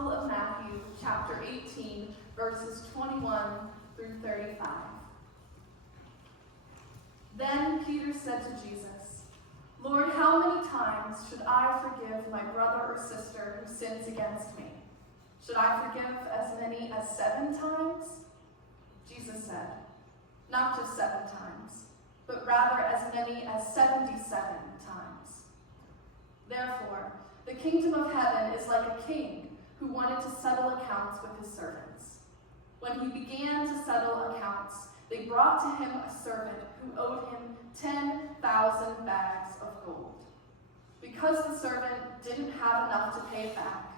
Gospel of Matthew, chapter 18, verses 21 through 35. Then Peter said to Jesus, "Lord, how many times should I forgive my brother or sister who sins against me? Should I forgive as many as 7 times?" Jesus said, "Not just 7 times, but rather as many as 77 times. Therefore, the kingdom of heaven is like a king who wanted to settle accounts with his servants. When he began to settle accounts, they brought to him a servant who owed him 10,000 bags of gold. Because the servant didn't have enough to pay it back,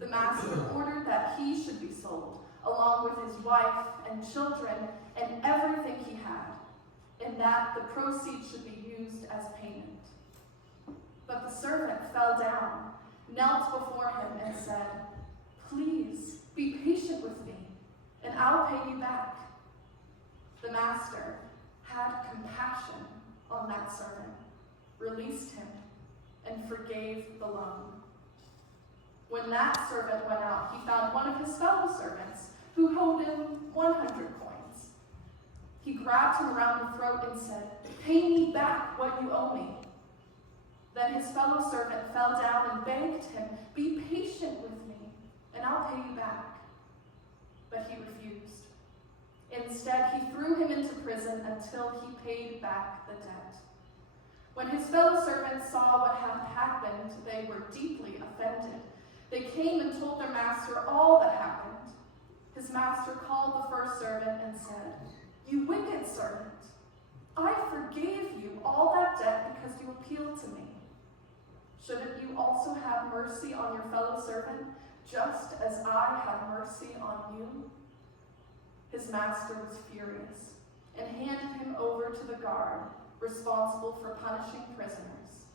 the master ordered that he should be sold, along with his wife and children and everything he had, and that the proceeds should be used as payment. But the servant fell down, knelt before him, and said, 'Please be patient with me, and I'll pay you back.' The master had compassion on that servant, released him, and forgave the loan. When that servant went out, he found one of his fellow servants who owed him 100 coins. He grabbed him around the throat and said, 'Pay me back what you owe me.' Then his fellow servant fell down and begged him, 'Be patient with me, and I'll pay you back.' But he refused. Instead, he threw him into prison until he paid back the debt. When his fellow servants saw what had happened, they were deeply offended. They came and told their master all that happened. His master called the first servant and said, 'You wicked servant, I forgave you all that debt because you appealed to me. Shouldn't you also have mercy on your fellow servant, just as I have mercy on you?' His master was furious and handed him over to the guard responsible for punishing prisoners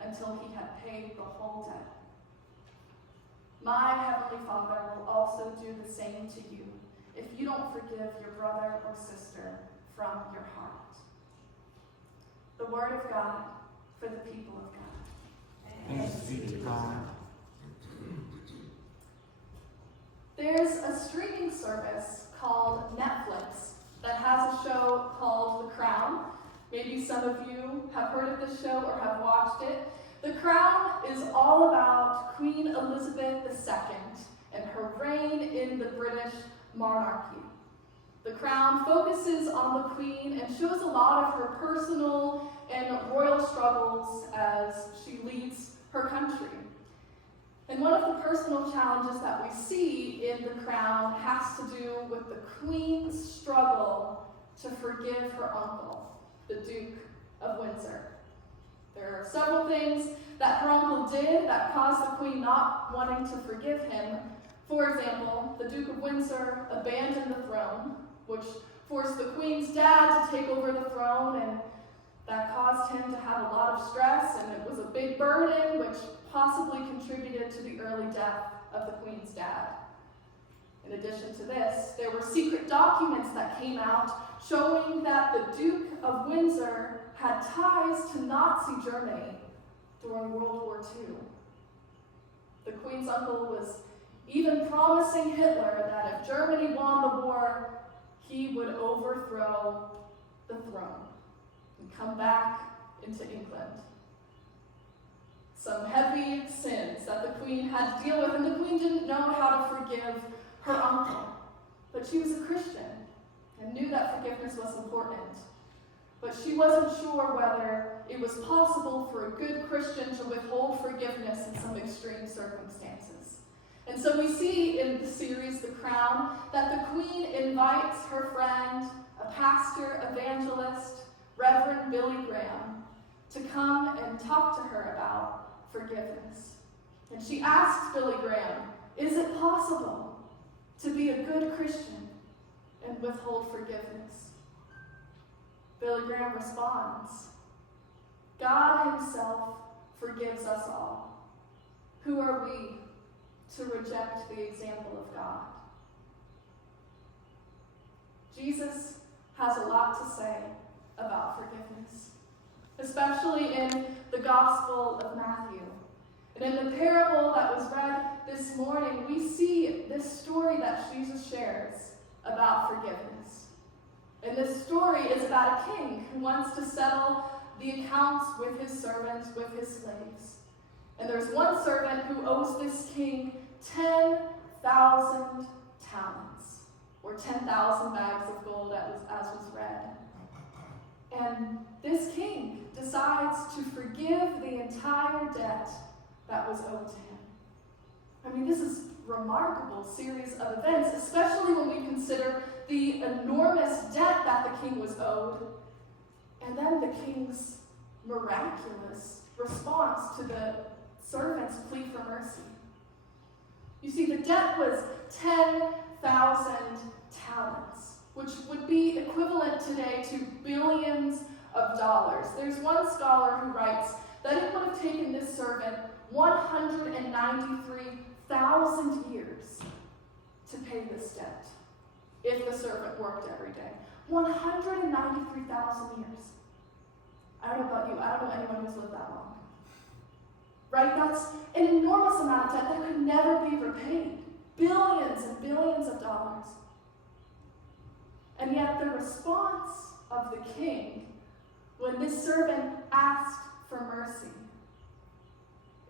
until he had paid the whole debt. My heavenly Father will also do the same to you if you don't forgive your brother or sister from your heart." The word of God for the people of God. Thanks be to God. There's a streaming service called Netflix that has a show called The Crown. Maybe some of you have heard of this show or have watched it. The Crown is all about Queen Elizabeth II and her reign in the British monarchy. The Crown focuses on the Queen and shows a lot of her personal and royal struggles as she leads her country. And one of the personal challenges that we see in The Crown has to do with the Queen's struggle to forgive her uncle, the Duke of Windsor. There are several things that her uncle did that caused the Queen not wanting to forgive him. For example, the Duke of Windsor abandoned the throne, which forced the Queen's dad to take over the throne, and that caused him to have a lot of stress, and it was a big burden, which possibly contributed to the early death of the Queen's dad. In addition to this, there were secret documents that came out showing that the Duke of Windsor had ties to Nazi Germany during World War II. The Queen's uncle was even promising Hitler that if Germany won the war, he would overthrow the throne and come back into England. Some heavy sins that the Queen had to deal with, and the Queen didn't know how to forgive her uncle. But she was a Christian and knew that forgiveness was important. But she wasn't sure whether it was possible for a good Christian to withhold forgiveness in some extreme circumstances. And so we see in the series, The Crown, that the Queen invites her friend, a pastor, evangelist, Reverend Billy Graham, to come and talk to her about forgiveness. And she asks Billy Graham, "Is it possible to be a good Christian and withhold forgiveness?" Billy Graham responds, "God himself forgives us all. Who are we to reject the example of God?" Jesus has a lot to say about forgiveness, especially in the Gospel of Matthew. And in the parable that was read this morning, we see this story that Jesus shares about forgiveness. And this story is about a king who wants to settle the accounts with his servants, with his slaves. And there's one servant who owes this king 10,000 talents, or 10,000 bags of gold, as was read. And this king decides to forgive the entire debt that was owed to him. I mean, this is a remarkable series of events, especially when we consider the enormous debt that the king was owed, and then the king's miraculous response to the servant's plea for mercy. You see, the debt was 10,000 talents, which would be equivalent today to billions of dollars. There's one scholar who writes that it would have taken this servant 193,000 years to pay this debt if the servant worked every day. 193,000 years. I don't know about you, I don't know anyone who's lived that long. Right? That's an enormous amount of debt that could never be repaid. Billions and billions of dollars. And yet the response of the king when this servant asked for mercy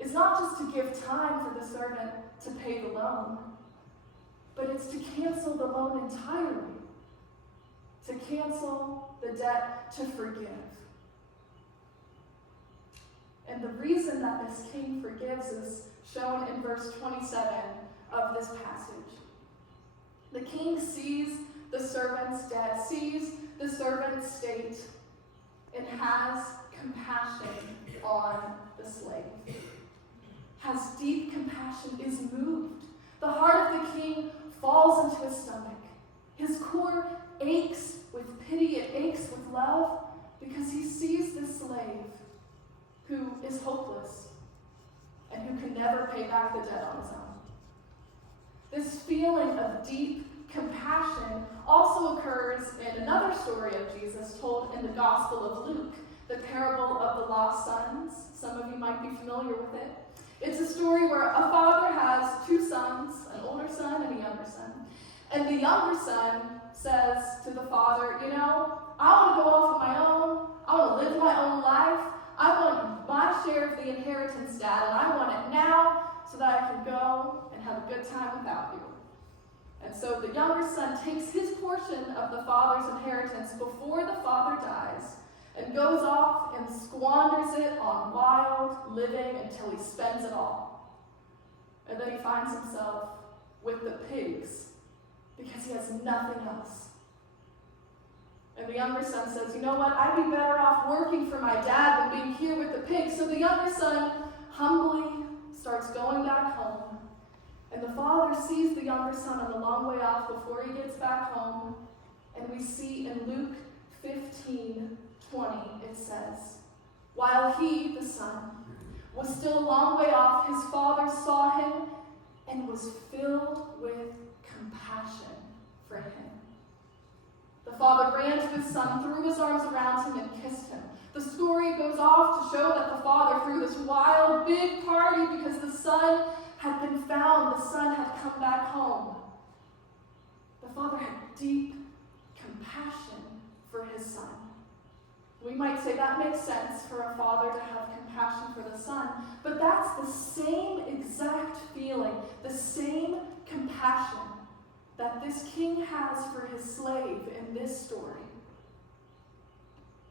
is not just to give time for the servant to pay the loan, but it's to cancel the loan entirely, to cancel the debt, to forgive. And the reason that this king forgives is shown in verse 27 of this passage. The king sees the servant's debt, sees the servant's state, and has compassion on the slave. Has deep compassion, is moved. The heart of the king falls into his stomach. His core aches with pity, it aches with love, because he sees this slave who is hopeless and who can never pay back the debt on his own. This feeling of deep compassion also occurs in another story of Jesus told in the Gospel of Luke, the parable of the lost sons. Some of you might be familiar with it. It's a story where a father has two sons, an older son and a younger son. And the younger son says to the father, I want to go off on my own. I want to live my own life. I want my share of the inheritance, Dad, and I want it now so that I can go and have a good time without you. And so the younger son takes his portion of the father's inheritance before the father dies and goes off and squanders it on wild living until he spends it all. And then he finds himself with the pigs because he has nothing else. And the younger son says, you know what, I'd be better off working for my dad than being here with the pigs. So the younger son humbly starts going back home. And the father sees the younger son on the long way off before he gets back home. And we see in Luke 15:20, it says, while he, the son, was still a long way off, his father saw him and was filled with compassion for him. The father ran to his son, threw his arms around him, and kissed him. The story goes off to show that the father threw this wild, big party because the son had been found. The son had come back home. The father had deep compassion for his son. We might say that makes sense for a father to have compassion for the son, but that's the same exact feeling, the same compassion that this king has for his slave in this story.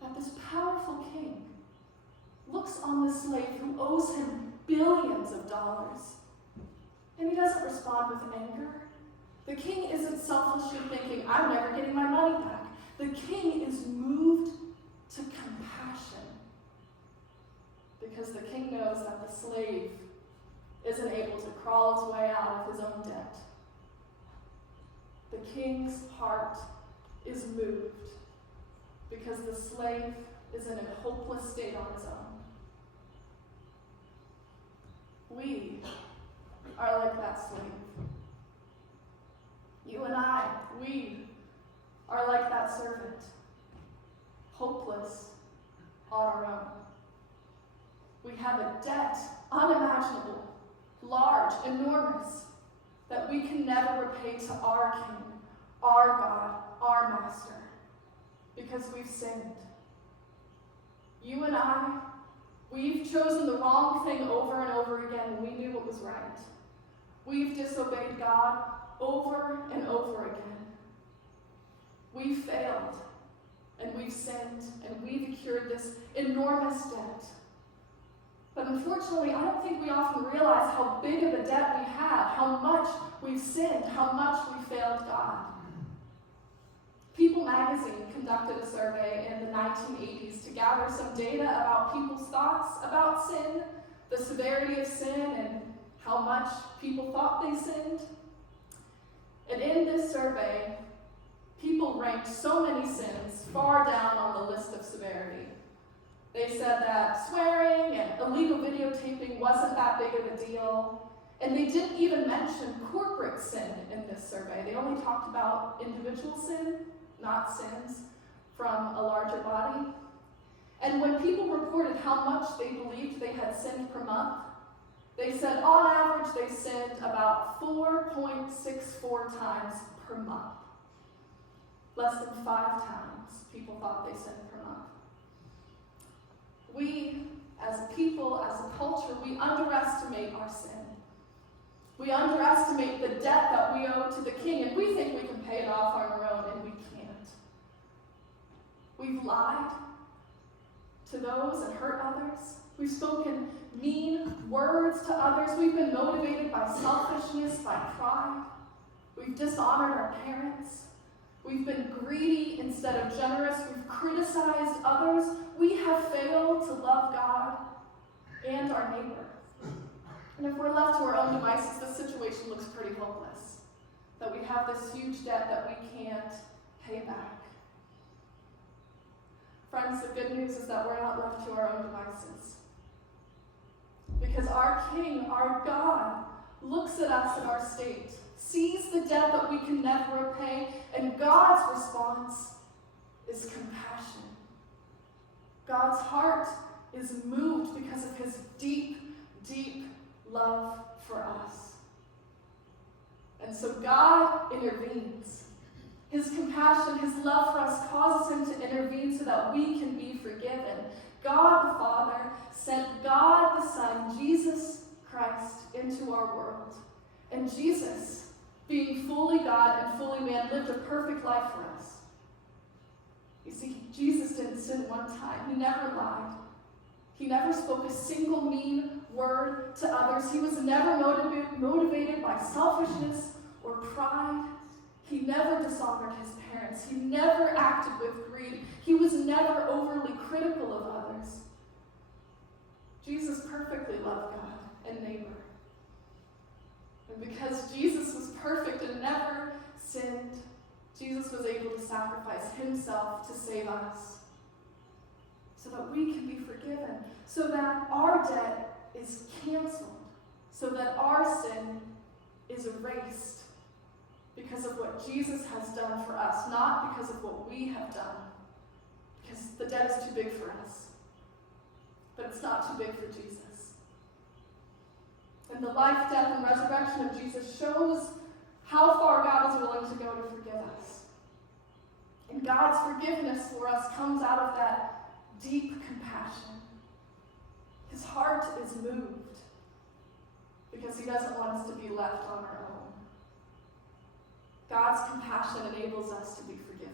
That this powerful king looks on the slave who owes him billions of dollars, and he doesn't respond with anger. The king isn't selfishly thinking, I'm never getting my money back. The king is moved to compassion because the king knows that the slave isn't able to crawl his way out of his own debt. The king's heart is moved because the slave is in a hopeless state on his own. We are like that slave. You and I, we are like that servant, hopeless on our own. We have a debt unimaginable, large, enormous, that we can never repay to our King, our God, our Master, because we've sinned. You and I, we've chosen the wrong thing over and over again when we knew what was right. We've disobeyed God over and over again. We've failed, and we've sinned, and we've incurred this enormous debt. But unfortunately, I don't think we often realize how big of a debt we have, how much we've sinned, how much we failed God. People magazine conducted a survey in the 1980s to gather some data about people's thoughts about sin, the severity of sin, and how much people thought they sinned. And in this survey, people ranked so many sins far down on the list of severity. They said that swearing and illegal videotaping wasn't that big of a deal. And they didn't even mention corporate sin in this survey. They only talked about individual sin, not sins from a larger body. And when people reported how much they believed they had sinned per month, they said on average they sinned about 4.64 times per month. Less than 5 times people thought they sinned per month. We, as a people, as a culture, we underestimate our sin. We underestimate the debt that we owe to the King, and we think we can pay it off on our own, and we can't. We've lied to those and hurt others. We've spoken mean words to others. We've been motivated by selfishness, by pride. We've dishonored our parents. We've been greedy instead of generous. We've criticized others. We have failed to love God and our neighbor. And if we're left to our own devices, the situation looks pretty hopeless. That we have this huge debt that we can't pay back. Friends, the good news is that we're not left to our own devices. Because our King, our God, looks at us in our state, sees the debt that we can never repay, and God's response is compassion. God's heart is moved because of his deep, deep love for us. And so God intervenes. His compassion, his love for us causes him to intervene so that we can be forgiven. God the Father sent God the Son, Jesus Christ, into our world. And Jesus, being fully God and fully man, lived a perfect life for us. You see, Jesus didn't sin one time. He never lied. He never spoke a single mean word to others. He was never motivated by selfishness or pride. He never dishonored his parents. He never acted with greed. He was never overly critical of others. Jesus perfectly loved God and neighbor. And because Jesus was perfect and never sinned, Jesus was able to sacrifice himself to save us so that we can be forgiven, so that our debt is canceled, so that our sin is erased because of what Jesus has done for us, not because of what we have done, because the debt is too big for us, but it's not too big for Jesus. And the life, death, and resurrection of Jesus shows how far God is willing to go to forgive us. And God's forgiveness for us comes out of that deep compassion. His heart is moved because he doesn't want us to be left on our own. God's compassion enables us to be forgiven.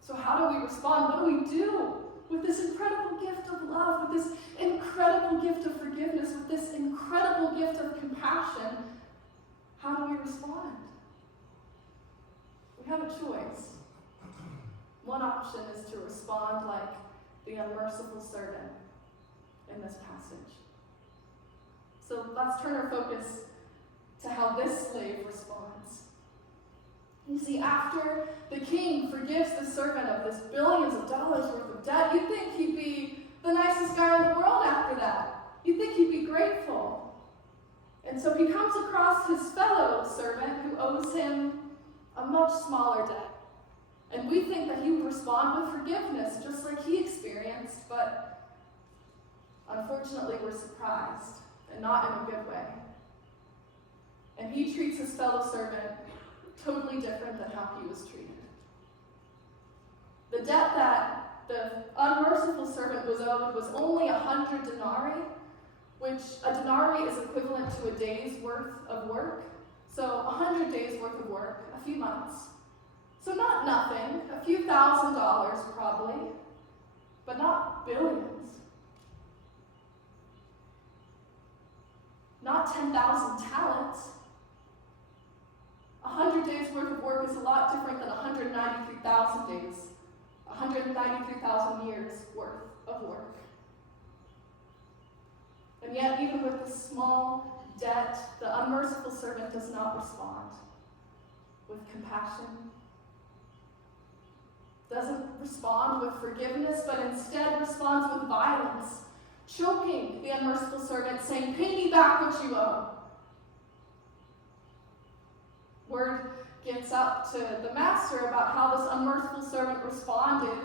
So how do we respond? What do we do with this incredible gift of love, with this incredible gift of forgiveness, with this incredible gift of compassion? How do we respond? We have a choice. One option is to respond like the unmerciful servant in this passage. So let's turn our focus to how this slave responds. You see, after the king forgives the servant of this billions of dollars worth of debt, you'd think he'd be the nicest guy in the world after that. You'd think he'd be grateful. And so he comes across his fellow servant who owes him a much smaller debt. And we think that he would respond with forgiveness, just like he experienced, but unfortunately, were surprised, and not in a good way. And he treats his fellow servant totally different than how he was treated. The debt that the unmerciful servant was owed was only 100 denarii, which a denarii is equivalent to a day's worth of work. So 100 days worth of work, a few months. So not nothing, a few $1,000s probably, but not billions. Not 10,000 talents. 100 days worth of work is a lot different than 193,000 days, 193,000 years worth of work. And yet, even with this small debt, the unmerciful servant does not respond with compassion, doesn't respond with forgiveness, but instead responds with violence, choking the unmerciful servant, saying, "Pay me back what you owe." Word gets up to the master about how this unmerciful servant responded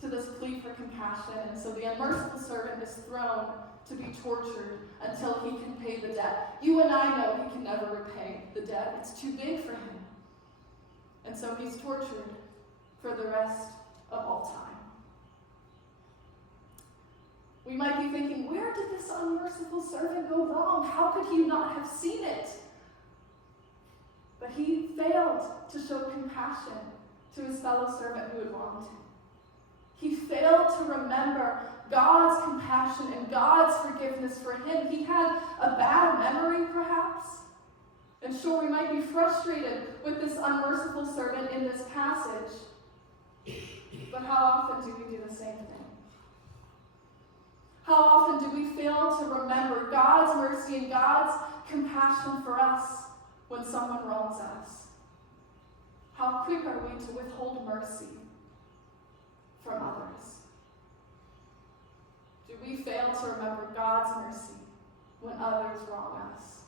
to this plea for compassion, and so the unmerciful servant is thrown to be tortured until he can pay the debt. You and I know he can never repay the debt. It's too big for him. And so he's tortured for the rest of all time. We might be thinking, where did this unmerciful servant go wrong? How could he not have seen it? But he failed to show compassion to his fellow servant who had wronged him. He failed to remember God's compassion and God's forgiveness for him. He had a bad memory, perhaps. And sure, we might be frustrated with this unmerciful servant in this passage. But how often do we do the same thing? How often do we fail to remember God's mercy and God's compassion for us when someone wrongs us? How quick are we to withhold mercy from others? Do we fail to remember God's mercy when others wrong us?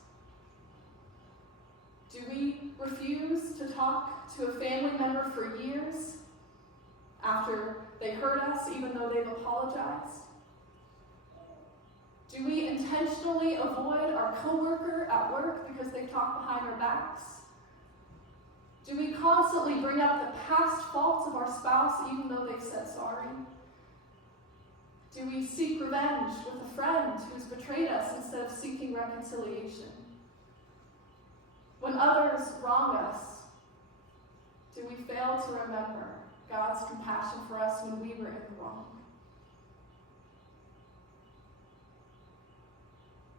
Do we refuse to talk to a family member for years after they hurt us, even though they've apologized? Do we intentionally avoid our coworker at work because they talk behind our backs? Do we constantly bring up the past faults of our spouse even though they've said sorry? Do we seek revenge with a friend who's betrayed us instead of seeking reconciliation? When others wrong us, do we fail to remember God's compassion for us when we were in the wrong?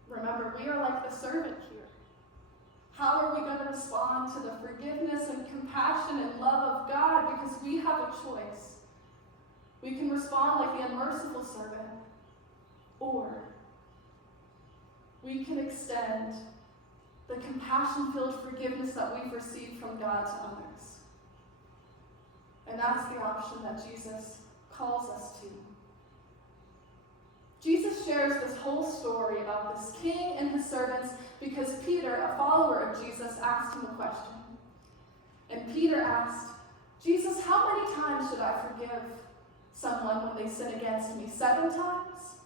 Remember, we are like the servant here. How are we going to respond to the forgiveness and compassion and love of God? Because we have a choice. We can respond like the unmerciful servant, or we can extend the compassion-filled forgiveness that we've received from God to others. And that's the option that Jesus calls us to. Jesus shares this whole story about this king and his servants because Peter, a follower of Jesus, asked him a question. And Peter asked, "Jesus, how many times should I forgive someone when they sin against me? 7 times?"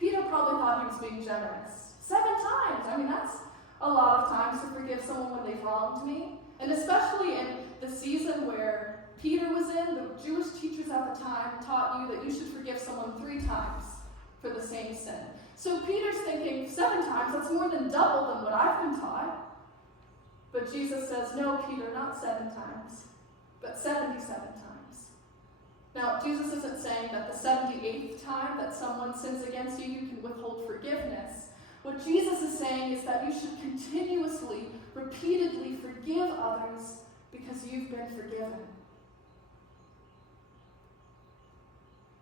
Peter probably thought he was being generous. 7 times? I mean, that's a lot of times to forgive someone when they've wronged me. And especially in the season where Peter was in, the Jewish teachers at the time taught you that you should forgive someone 3 times for the same sin. So Peter's thinking, 7 times, that's more than double than what I've been taught. But Jesus says, no, Peter, not 7 times, but 77 times. Now, Jesus isn't saying that the 78th time that someone sins against you, you can withhold forgiveness. What Jesus is saying is that you should continuously, repeatedly forgive others because you've been forgiven.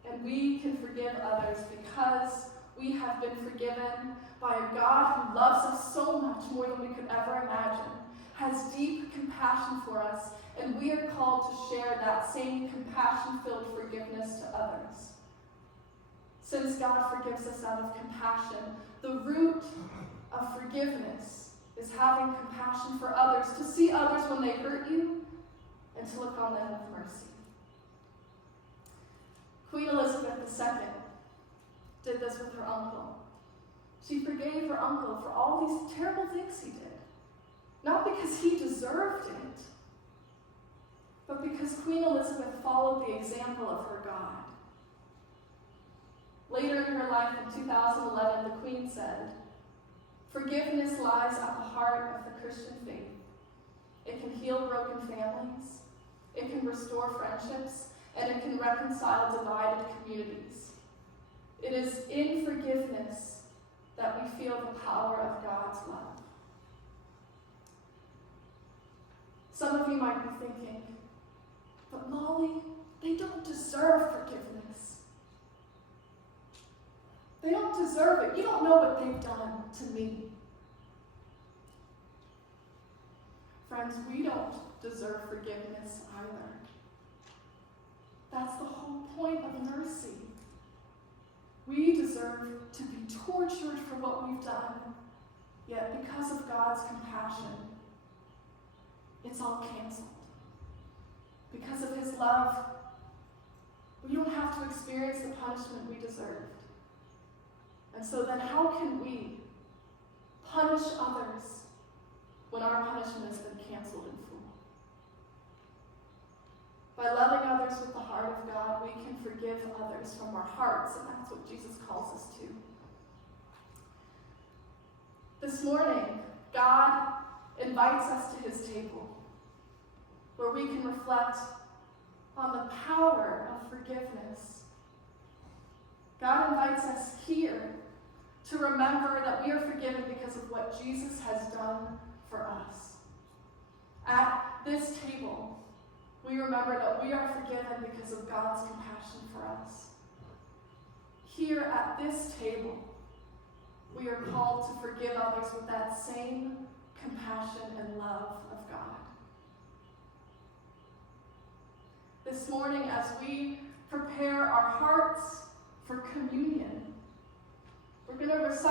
And we can forgive others because we have been forgiven by a God who loves us so much more than we could ever imagine, has deep compassion for us, and we are called to share that same compassion-filled forgiveness to others. Since God forgives us out of compassion, the root of forgiveness is having compassion for others, to see others when they hurt you, and to look on them with mercy. Queen Elizabeth II did this with her uncle. She forgave her uncle for all these terrible things he did. Not because he deserved it, but because Queen Elizabeth followed the example of her God. Later in her life, in 2011, the Queen said, "Forgiveness lies at the heart of the Christian faith. It can heal broken families, it can restore friendships, and it can reconcile divided communities. It is in forgiveness that we feel the power of God's love." Some of you might be thinking, "But Mollie, they don't deserve forgiveness. They don't deserve it. You don't know what they've done to me." Friends, we don't deserve forgiveness either. That's the whole point of mercy. We deserve to be tortured for what we've done, yet because of God's compassion, it's all canceled. Because of his love, we don't have to experience the punishment we deserved. And so then how can we punish others when our punishment has been canceled in full? By loving others with the heart of God, we can forgive others from our hearts, and that's what Jesus calls us to. This morning, God invites us to his table, where we can reflect on the power of forgiveness. God invites us here to remember that we are forgiven because of what Jesus has done for us. At this table, we remember that we are forgiven because of God's compassion for us. Here at this table, we are called to forgive others with that same compassion and love of God. This morning, as we prepare our hearts for communion, we're going to recite